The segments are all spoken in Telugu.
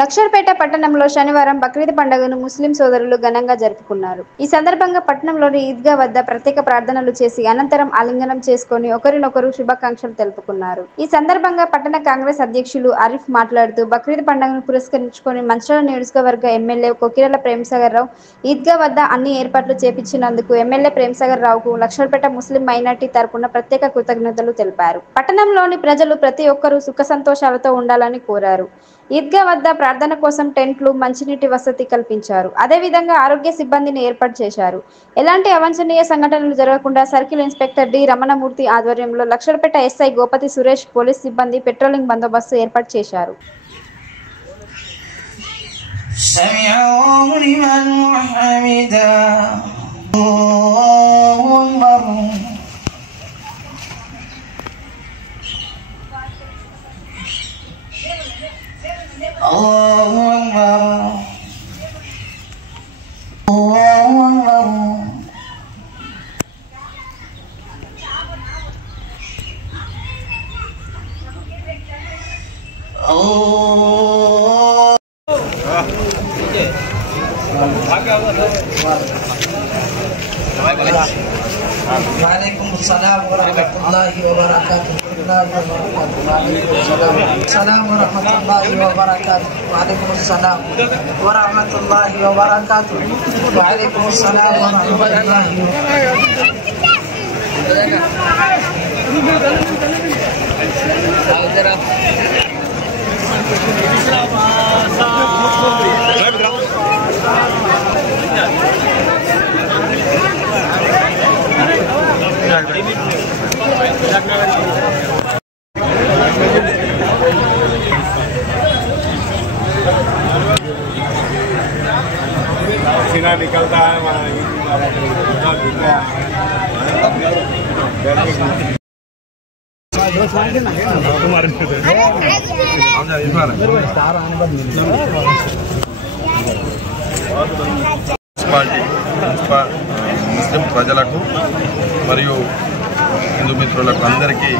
లక్షర్పేట పట్టణంలో శనివారం బక్రీద్ పండుగను ముస్లిం సోదరులు ఘనంగా జరుపుకున్నారు. ఈ సందర్భంగా పట్టణంలోని ఈద్గా వద్ద ప్రత్యేక ప్రార్థనలు చేసి అనంతరం ఆలింగనం చేసుకుని ఒకరినొకరు శుభాకాంక్షలు తెలుపుకున్నారు. ఈ సందర్భంగా పట్టణ కాంగ్రెస్ అధ్యక్షులు ఆరిఫ్ మాట్లాడుతూ బక్రీద్ పండుగను పురస్కరించుకొని మంచిర్యాల నియోజకవర్గ ఎమ్మెల్యే కొకిరాల ప్రేమ్సాగర్ రావు ఈద్గా వద్ద అన్ని ఏర్పాట్లు చేపించినందుకు ఎమ్మెల్యే ప్రేమ్సాగర్ రావుకు లక్షర్పేట ముస్లిం మైనార్టీ తరపున ప్రత్యేక కృతజ్ఞతలు తెలిపారు. పట్టణంలోని ప్రజలు ప్రతి ఒక్కరూ సుఖ సంతోషాలతో ఉండాలని కోరారు. ఈద్గా వద్ద ప్రార్థన కోసం టెంట్లు, మంచినీటి వసతి కల్పించారు. అదేవిధంగా ఆరోగ్య సిబ్బందిని ఏర్పాటు చేశారు. ఎలాంటి అవాంఛనీయ సంఘటనలు జరగకుండా సర్కిల్ ఇన్స్పెక్టర్ డి రమణమూర్తి ఆధ్వర్యంలో లక్షర్పేట ఎస్ఐ గోపతి సురేష్ పోలీస్ సిబ్బంది పెట్రోలింగ్ బందోబస్తు ఏర్పాటు చేశారు. Allahu Akbar, Allahu Akbar, Waalaikumsalam warahmatullahi wabarakatuh. Waalaikumsalam warahmatullahi wabarakatuh. Waalaikumsalam warahmatullahi wabarakatuh. Waalaikumsalam warahmatullahi सीना निकलता है ముస్లిం ప్రజలకు మరియు హిందూ మిత్రులకు అందరికీ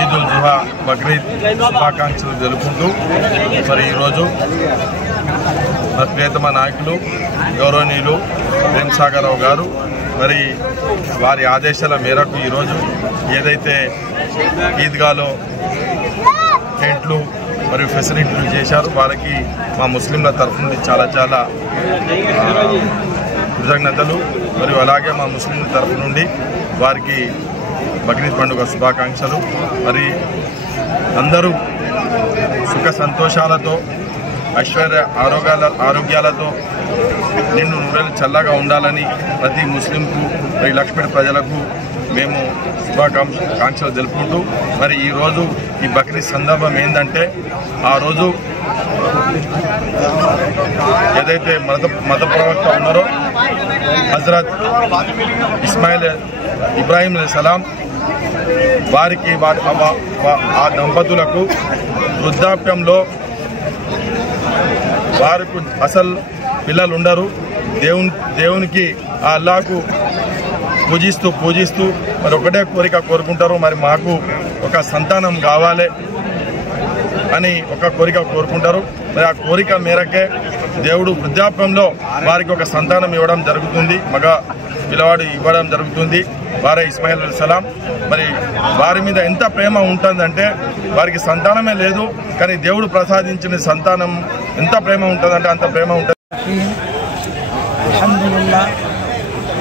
ఈదుల్ జుహా బక్రీద్ శుభాకాంక్షలు తెలుపుకుంటూ మరి ఈరోజు మా ప్రియతమ నాయకులు గౌరవనీయులు ప్రేమ్సాగర్ రావు గారు మరి వారి ఆదేశాల మేరకు ఈరోజు ఏదైతే ఈద్గాలో టెంట్లు మరియు ఫెసిలిటీలు చేశారు వారికి మా ముస్లింల తరఫు నుండి చాలా చాలా కృతజ్ఞతలు మరియు అలాగే మా ముస్లింల తరఫు నుండి వారికి బక్రీద్ పండుగ శుభాకాంక్షలు. మరి అందరూ సుఖ సంతోషాలతో ఐశ్వర్య ఆరోగ్యాలతో నిన్ను నూరేళ్ళు చల్లగా ఉండాలని ప్రతి ముస్లింకు మరి లక్షపేట ప్రజలకు మేము శుభాకాంక్షలు తెలుపుకుంటూ మరి ఈరోజు ఈ బక్రీద్ సందర్భం ఏంటంటే ఆ రోజు ఏదైతే మత ప్రవక్త ఉన్నారో హజరత్ ఇబ్రాహీం అలైహిస్సలాం వారికి ఆ దంపతులకు వృద్ధాప్యంలో వారికి అసలు పిల్లలు ఉండరు. దేవునికి ఆ అల్లాహకు పూజిస్తూ మరి ఒకటే కోరిక కోరుకుంటారు. మరి మాకు ఒక సంతానం కావాలి అని ఒక కోరిక కోరుకుంటారు. మరి ఆ కోరిక మేరకే దేవుడు వృద్ధాప్యంలో వారికి ఒక సంతానం ఇవ్వడం జరుగుతుంది, మగ పిల్లవాడు ఇవ్వడం జరుగుతుంది. వారే ఇస్మాయిల్ అలైహిస్సలాం. మరి వారి మీద ఎంత ప్రేమ ఉంటుందంటే వారికి సంతానమే లేదు, కానీ దేవుడు ప్రసాదించిన సంతానం ఎంత ప్రేమ ఉంటుందంటే అంత ప్రేమ ఉంటుంది. अल्हम्दुलिल्लाह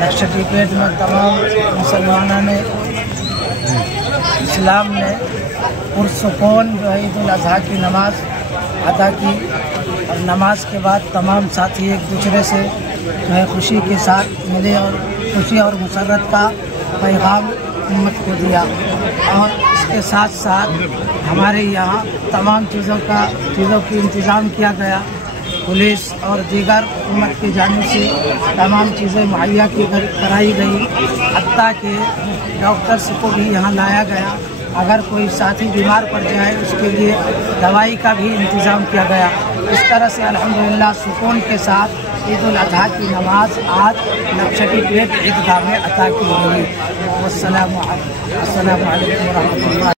लक्षद्वीप में तमाम मुसलमानों ने इस्लाम ने पुरसुकून जो है ईद-उल अज़हा की नमाज अदा की और नमाज के बाद तमाम साथी एक दूसरे से जो है खुशी के साथ मिले और खुशी और मुसर्रत का पैगाम उम्मत को दिया। और इसके साथ साथ हमारे यहाँ तमाम चीज़ों की इंतज़ाम किया गया। पुलिस और दीगर उम्मत की जानिब से तमाम चीज़ें मुहैया कराई गई। हत्ता के डॉक्टर्स को भी यहाँ लाया गया। अगर कोई साथी बीमार पड़ जाए उसके लिए दवाई का भी इंतज़ाम किया गया। इस तरह से अल्हम्दुलिल्लाह सुकून के साथ ईद-उल अज़हा की नमाज आज लक्षद्वीप ईदगाह में अता की गई। अस्सलामु अलैकुम व रहमतुल्लाह।